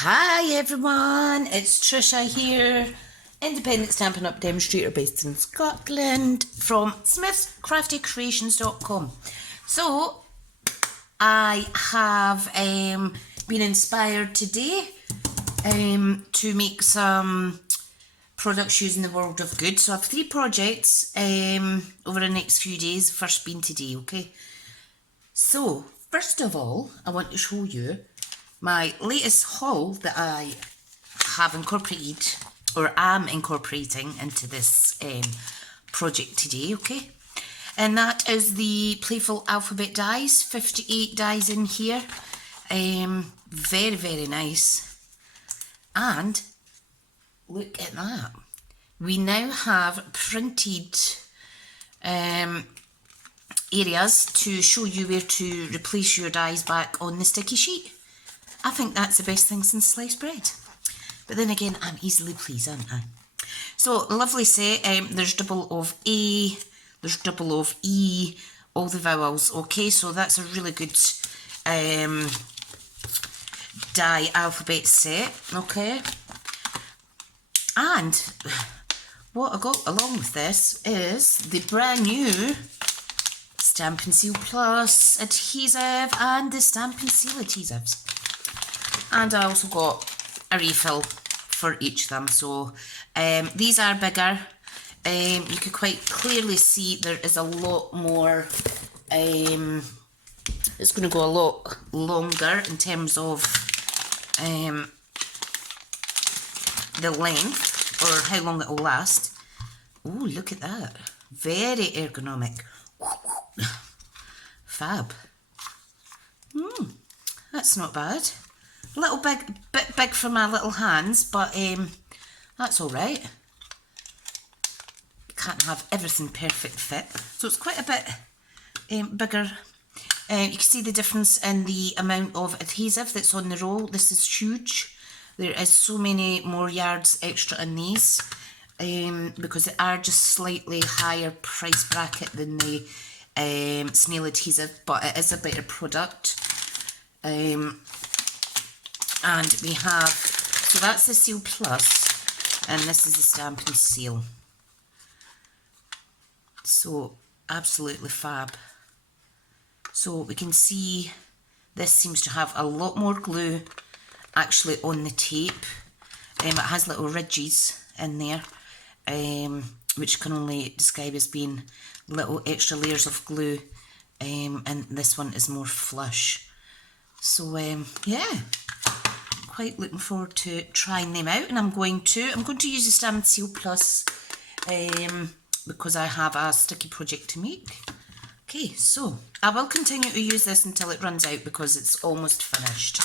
Hi everyone, it's Tricia here, independent Stampin' Up demonstrator based in Scotland from smithscraftycreations.com. So, I have been inspired today to make some products using the world of good. So I have 3 projects over the next few days, first being today, okay? So, first of all, I want to show you my latest haul that I have incorporated or am incorporating into this project today, okay? And that is the Playful alphabet dies, 58 dies in here. Very, very nice. And look at that. We now have printed areas to show you where to replace your dies back on the sticky sheet. I think that's the best thing since sliced bread. But then again, I'm easily pleased, aren't I? So, lovely set. There's double of A, there's double of E, all the vowels. Okay, so that's a really good die alphabet set. Okay. And what I got along with this is the brand new Stampin' Seal Plus adhesive and the Stampin' Seal adhesives. And I also got a refill for each of them. So these are bigger. You can quite clearly see there is a lot more. It's going to go a lot longer in terms of the length or how long it will last. Oh, look at that. Very ergonomic. Fab. That's not bad. A little bit big for my little hands, but that's all right. Can't have everything perfect fit, so it's quite a bit bigger. You can see the difference in the amount of adhesive that's on the roll. This is huge. There is so many more yards extra in these because they are just slightly higher price bracket than the snail adhesive, but it is a better product. And we have, so that's the Seal Plus, and this is the Stampin' Seal. So, absolutely fab. So we can see this seems to have a lot more glue actually on the tape. It has little ridges in there, which can only describe as being little extra layers of glue, and this one is more flush. So yeah, quite looking forward to trying them out, and I'm going to use the Stampin' Seal Plus because I have a sticky project to make. Okay, so I will continue to use this until it runs out because it's almost finished.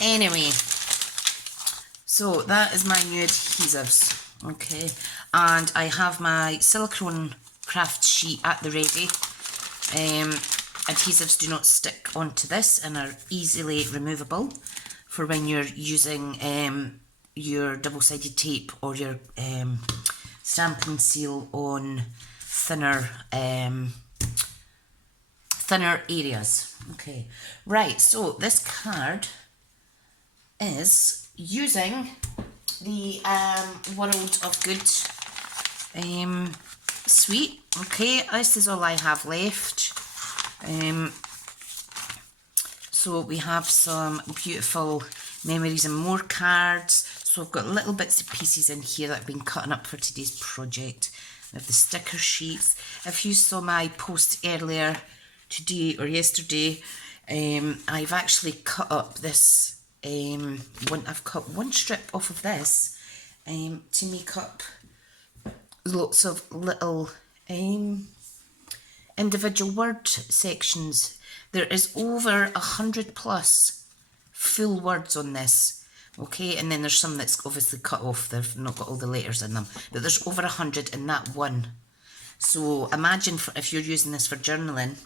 Anyway, so that is my new adhesives. Okay, and I have my silicone craft sheet at the ready. Adhesives do not stick onto this and are easily removable for when you're using your double-sided tape or your Stampin' Seal on thinner areas. Okay, right, so this card is using the World of Good suite. Okay, this is all I have left. So we have some beautiful memories and more cards. So I've got little bits and pieces in here that I've been cutting up for today's project. I have the sticker sheets. If you saw my post earlier today or yesterday, I've actually cut up this I've cut one strip off of this to make up lots of little individual word sections. There is over 100 plus full words on this. Okay, and then there's some that's obviously cut off, they've not got all the letters in them, but there's over 100 in that one. So imagine if you're using this for journaling,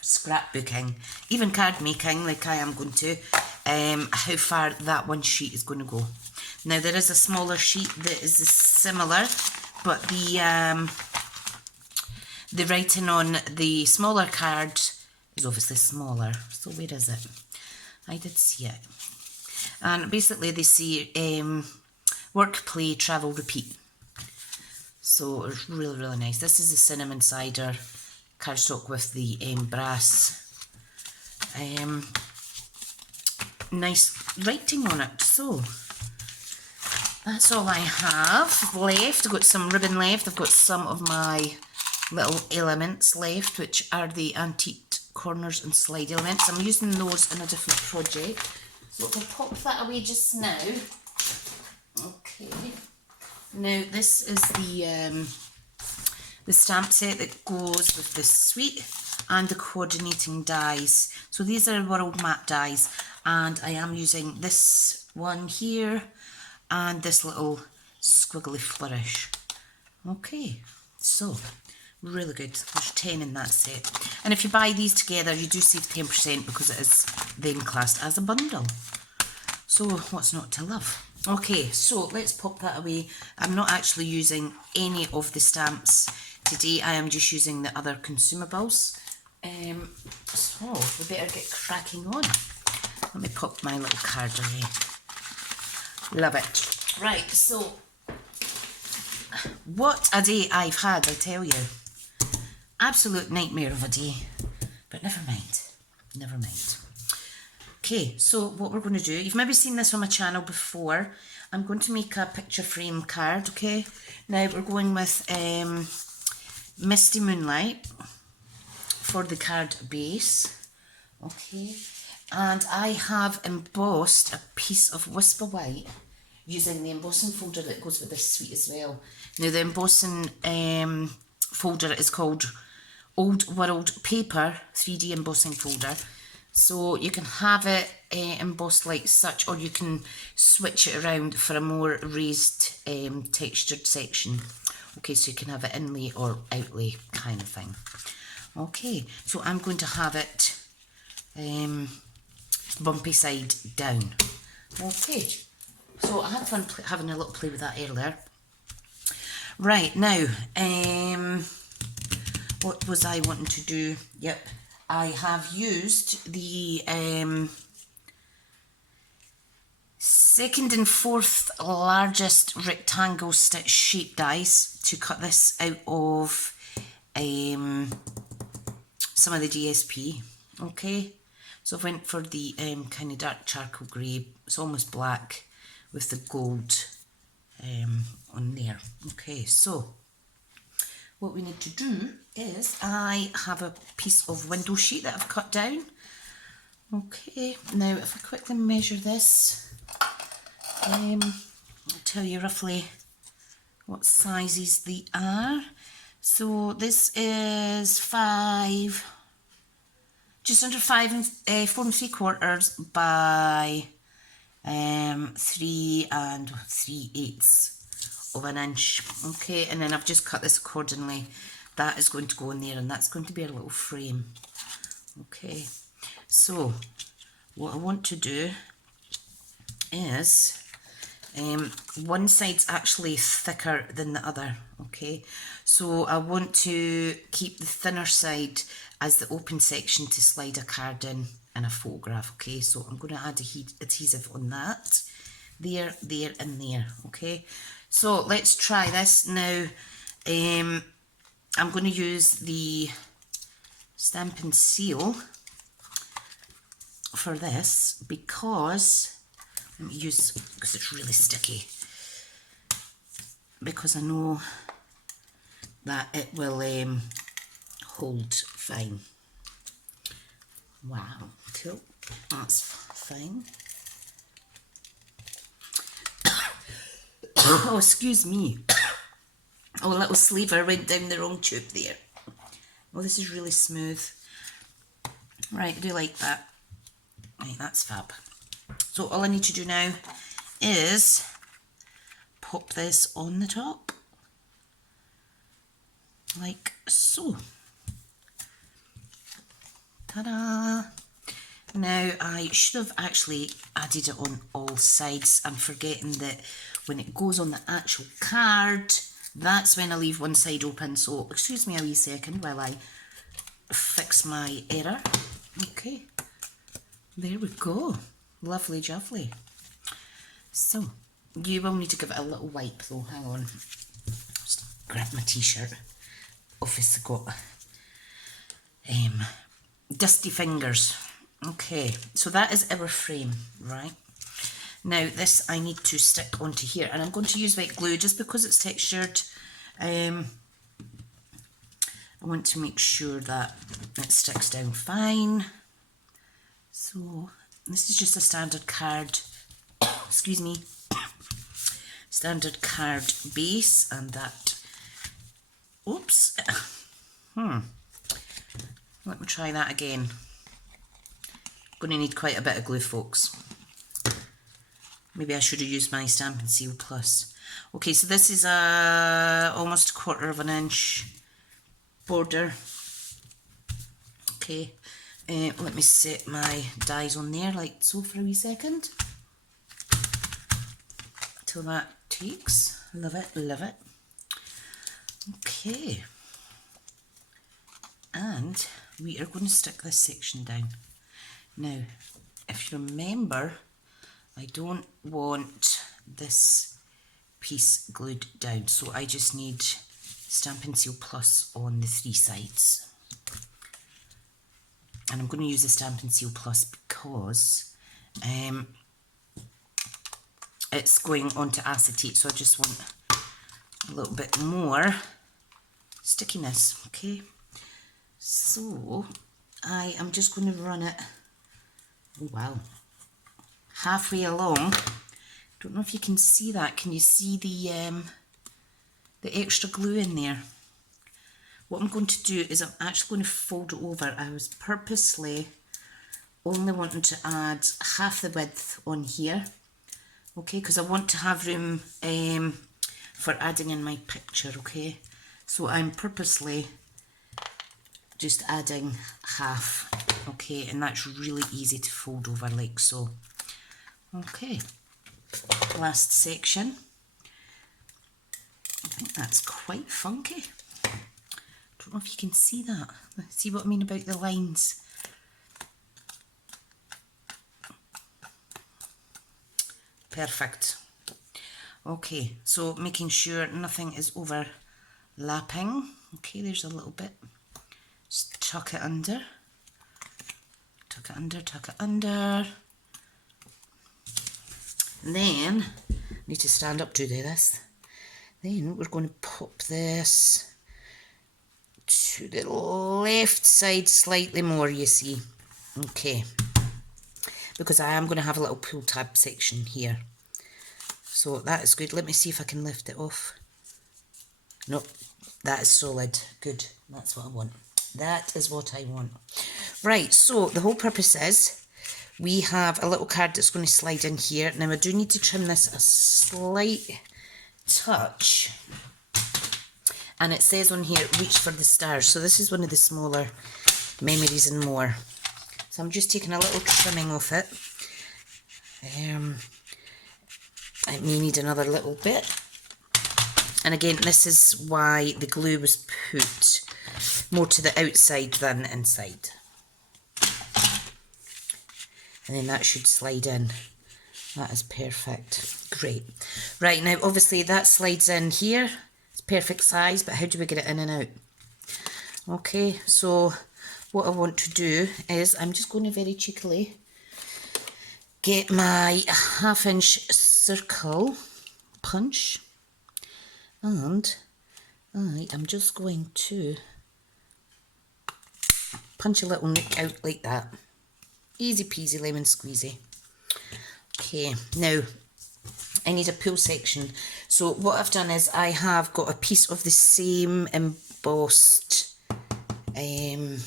scrapbooking, even card making like I am going to, how far that one sheet is going to go. Now there is a smaller sheet that is similar, but the writing on the smaller card is obviously smaller. So where is it? I did see it. And basically they say work, play, travel, repeat. So it's really, really nice. This is the cinnamon cider cardstock with the brass. Nice writing on it. So that's all I have left. I've got some ribbon left. I've got some of my little elements left, which are the antique corners and slide elements. I'm using those in a different project. So if I pop that away just now. Okay. Now this is the stamp set that goes with this suite and the coordinating dies. So these are World Map dies, and I am using this one here and this little squiggly flourish. Okay, so really good. There's 10 in that set. And if you buy these together, you do save 10% because it is then classed as a bundle. So what's not to love? Okay, so let's pop that away. I'm not actually using any of the stamps today. I am just using the other consumables. So we better get cracking on. Let me pop my little card away. Love it. Right, so what a day I've had, I tell you. Absolute nightmare of a day. But never mind. Never mind. Okay, so what we're going to do, you've maybe seen this on my channel before. I'm going to make a picture frame card, okay? Now we're going with Misty Moonlight for the card base, okay? And I have embossed a piece of Whisper White using the embossing folder that goes with this suite as well. Now the embossing folder is called Old World Paper 3D embossing folder. So you can have it embossed like such, or you can switch it around for a more raised textured section. Okay, so you can have it inlay or outlay kind of thing. Okay, so I'm going to have it bumpy side down. Okay, so I had fun having a little play with that earlier. Right, now, what was I wanting to do? Yep. I have used the second and fourth largest rectangle stitch shape dies to cut this out of some of the DSP. Okay, so I went for the kind of dark charcoal grey. It's almost black with the gold on there. Okay, so what we need to do is I have a piece of window sheet that I've cut down. Okay, now if I quickly measure this, I'll tell you roughly what sizes they are. So this is just under 4 3/4 by 3 3/8 of an inch. Okay, and then I've just cut this accordingly. That is going to go in there, and that's going to be a little frame. Okay, so what I want to do is one side's actually thicker than the other. Okay, so I want to keep the thinner side as the open section to slide a card in a photograph. Okay, so I'm going to add adhesive on that, there, there and there. Okay, so let's try this now. I'm going to use the Stampin' Seal for this because, let me use, because it's really sticky, because I know that it will hold fine. Wow, cool, that's fine. Oh, excuse me. Oh, a little sleever went down the wrong tube there. Oh, this is really smooth. Right, I do like that. Right, that's fab. So all I need to do now is pop this on the top, like so. Ta-da! Now, I should have actually added it on all sides. I'm forgetting that when it goes on the actual card, that's when I leave one side open. So, excuse me a wee second while I fix my error. Okay, there we go. Lovely jubbly. So, you will need to give it a little wipe though, hang on. Just grab my t-shirt. Obviously got dusty fingers. Okay, so that is our frame, right? Now this I need to stick onto here, and I'm going to use white glue just because it's textured. I want to make sure that it sticks down fine. So this is just a standard card, excuse me, standard card base, and that, oops, let me try that again. Going to need quite a bit of glue, folks. Maybe I should have used my Stampin' Seal Plus. Okay, so this is almost 1/4 of an inch border. Okay, let me set my dies on there like so for a wee second. Till that takes. Love it, love it. Okay. And we are going to stick this section down. Now, if you remember, I don't want this piece glued down, so I just need Stampin' Seal Plus on the 3 sides. And I'm going to use the Stampin' Seal Plus because it's going onto acetate, so I just want a little bit more stickiness, okay? So I am just going to run it, oh wow, halfway along. Don't know if you can see that. Can you see the extra glue in there? What I'm going to do is I'm actually going to fold it over. I was purposely only wanting to add half the width on here, okay, because I want to have room for adding in my picture, okay? So I'm purposely just adding half, okay, and that's really easy to fold over like so. Okay, last section. I think that's quite funky. Don't know if you can see that. See what I mean about the lines? Perfect. Okay, so making sure nothing is overlapping. Okay, there's a little bit. Just tuck it under. Tuck it under, tuck it under. And then, I need to stand up to do this. Then we're going to pop this to the left side slightly more, you see. Okay. Because I am going to have a little pull tab section here. So that is good. Let me see if I can lift it off. Nope, that is solid. Good, that's what I want. That is what I want. Right, so the whole purpose is we have a little card that's going to slide in here. Now I do need to trim this a slight touch. And it says on here, reach for the stars. So this is one of the smaller Memories and More. So I'm just taking a little trimming off it. It may need another little bit. And again, this is why the glue was put more to the outside than the inside. And then that should slide in. That is perfect. Great. Right, now obviously that slides in here. It's perfect size, but how do we get it in and out? Okay, so what I want to do is I'm just going to very cheekily get my 1/2 inch circle punch, and I am just going to punch a little nick out like that. Easy peasy lemon squeezy. Okay, now I need a pull section. So what I've done is I have got a piece of the same embossed, what do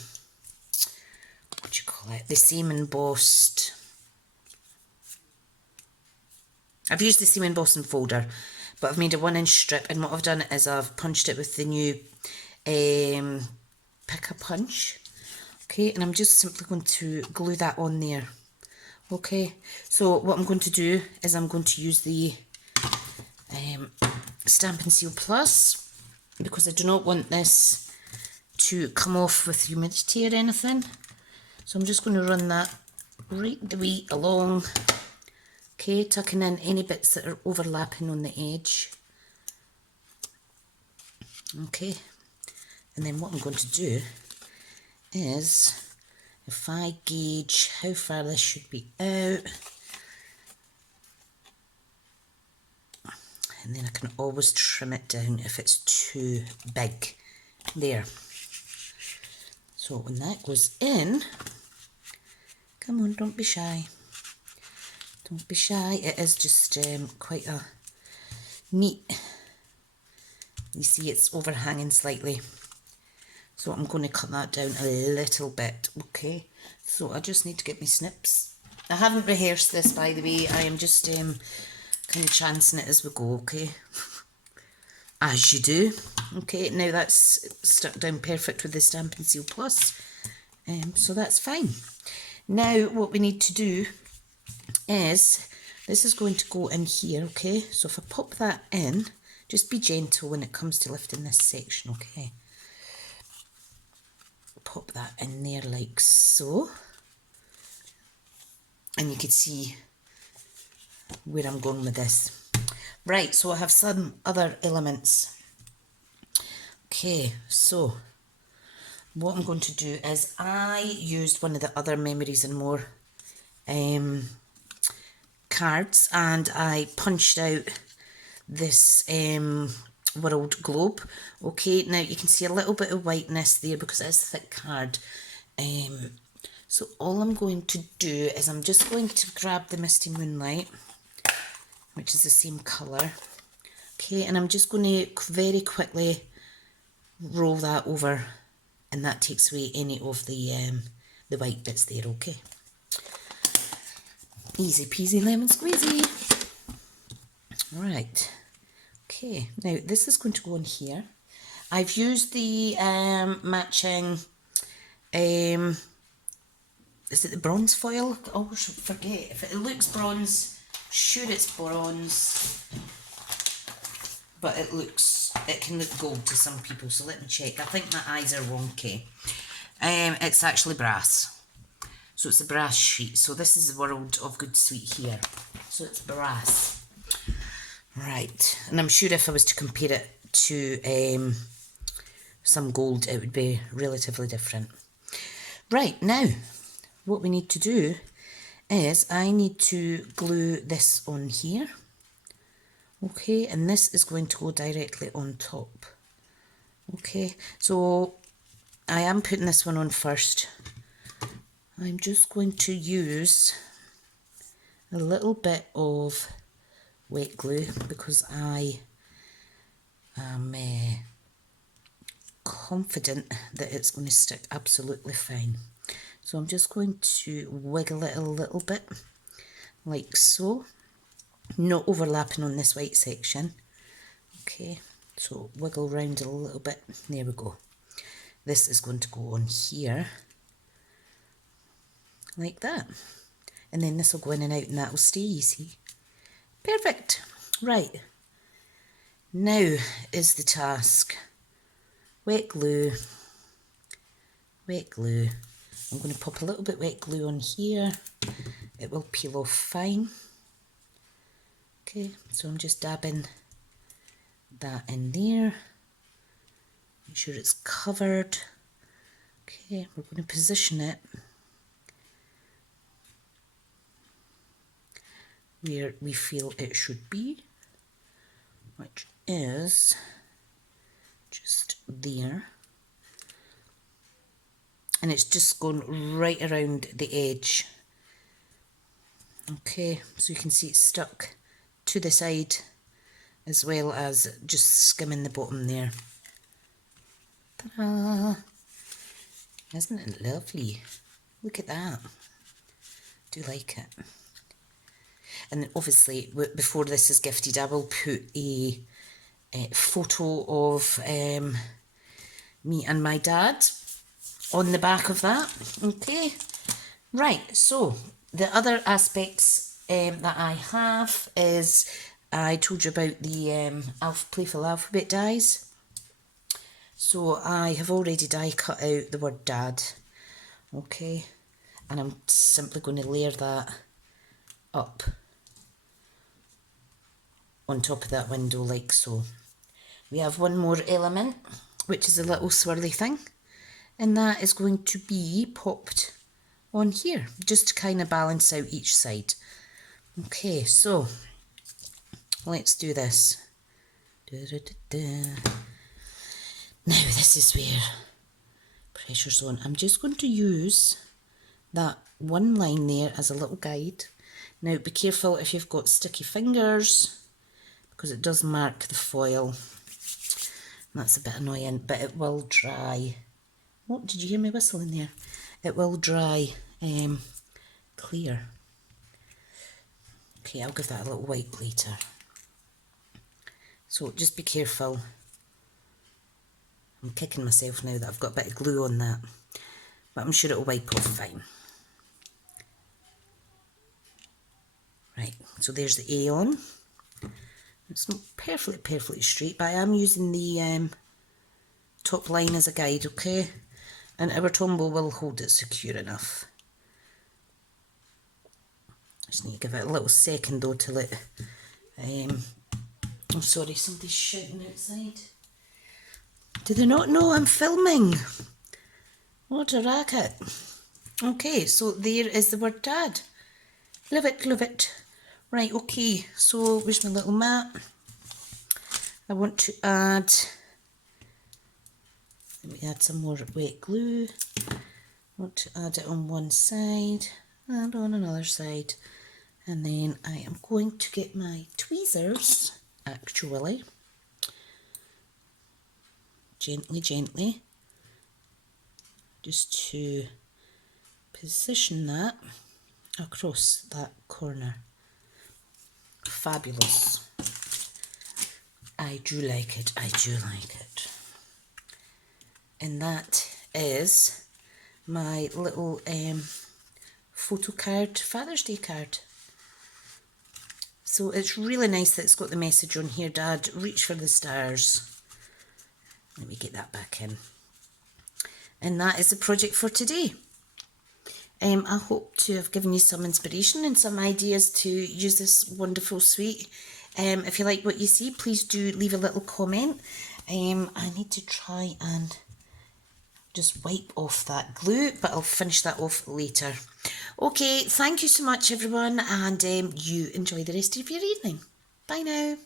you call it? The same embossed, I've used the same embossing folder, but I've made a 1 inch strip, and what I've done is I've punched it with the new pick a punch. Okay, and I'm just simply going to glue that on there. Okay, so what I'm going to do is I'm going to use the Stampin' Seal Plus, because I do not want this to come off with humidity or anything. So I'm just going to run that right the way along. Okay, tucking in any bits that are overlapping on the edge. Okay, and then what I'm going to do is, if I gauge how far this should be out, and then I can always trim it down if it's too big. There. So when that goes in, come on, don't be shy. Don't be shy. It is just quite a neat. You see it's overhanging slightly. So I'm going to cut that down a little bit, okay? So I just need to get my snips. I haven't rehearsed this, by the way. I am just kind of chancing it as we go, okay? As you do. Okay, now that's stuck down perfect with the Stampin' Seal Plus. So that's fine. Now what we need to do is, this is going to go in here, okay? So if I pop that in, just be gentle when it comes to lifting this section, okay? Pop that in there like so. And you can see where I'm going with this. Right, so I have some other elements. Okay, so what I'm going to do is, I used one of the other Memories and More cards, and I punched out this world globe. Okay, now you can see a little bit of whiteness there because it is a thick card. So all I'm going to do is I'm just going to grab the Misty Moonlight, which is the same colour. Okay, and I'm just going to very quickly roll that over, and that takes away any of the white bits there, okay? Easy peasy lemon squeezy. Right, okay, now this is going to go in here. I've used the matching, is it the bronze foil? I always forget. If it looks bronze, sure it's bronze, but it can look gold to some people, so let me check. I think my eyes are wonky. It's actually brass. So it's a brass sheet. So this is the World of Good Sweet here. So it's brass. Right. And I'm sure if I was to compare it to some gold, it would be relatively different. Right, now, what we need to do is I need to glue this on here. Okay, and this is going to go directly on top. Okay, so I am putting this one on first. I'm just going to use a little bit of wet glue because I am confident that it's going to stick absolutely fine. So I'm just going to wiggle it a little bit, like so, not overlapping on this white section. Okay, so wiggle round a little bit, there we go. This is going to go on here, like that. And then this will go in and out and that will stay, you see. Perfect. Right. Now is the task. Wet glue. Wet glue. I'm going to pop a little bit wet glue on here. It will peel off fine. Okay, so I'm just dabbing that in there. Make sure it's covered. Okay, we're going to position it where we feel it should be, which is just there. And it's just going right around the edge. Okay, so you can see it's stuck to the side as well as just skimming the bottom there. Ta-da! Isn't it lovely? Look at that. Do like it. And then obviously before this is gifted I will put a photo of me and my dad on the back of that. Okay, right, so the other aspects that I have is, I told you about the Playful alphabet dies. So I have already die cut out the word dad. Okay, and I'm simply going to layer that up on top of that window like so. We have one more element, which is a little swirly thing, and that is going to be popped on here, just to kind of balance out each side. Okay, so let's do this. Now this is where pressure's on. I'm just going to use that one line there as a little guide. Now be careful if you've got sticky fingers, because it does mark the foil. That's a bit annoying, but it will dry. Oh, did you hear me whistling there? It will dry clear. Okay, I'll give that a little wipe later. So just be careful. I'm kicking myself now that I've got a bit of glue on that, but I'm sure it'll wipe off fine. Right, so there's the A on. It's not perfectly straight, but I am using the top line as a guide, okay? And our tombow will hold it secure enough. Just need to give it a little second though till it... oh sorry, somebody's shouting outside. Do they not know I'm filming? What a racket. Okay, so there is the word dad. Love it, love it. Right, okay, so where's my little mat? I want to add, let me add some more wet glue. I want to add it on one side and on another side. And then I am going to get my tweezers, actually. Gently, just to position that across that corner. Fabulous. I do like it, I do like it. And that is my little photo card, Father's Day card. So it's really nice that it's got the message on here, Dad, reach for the stars. Let me get that back in. And that is the project for today. I hope to have given you some inspiration and some ideas to use this wonderful suite. If you like what you see, please do leave a little comment. I need to try and just wipe off that glue, but I'll finish that off later. Okay, thank you so much everyone, and you enjoy the rest of your evening. Bye now.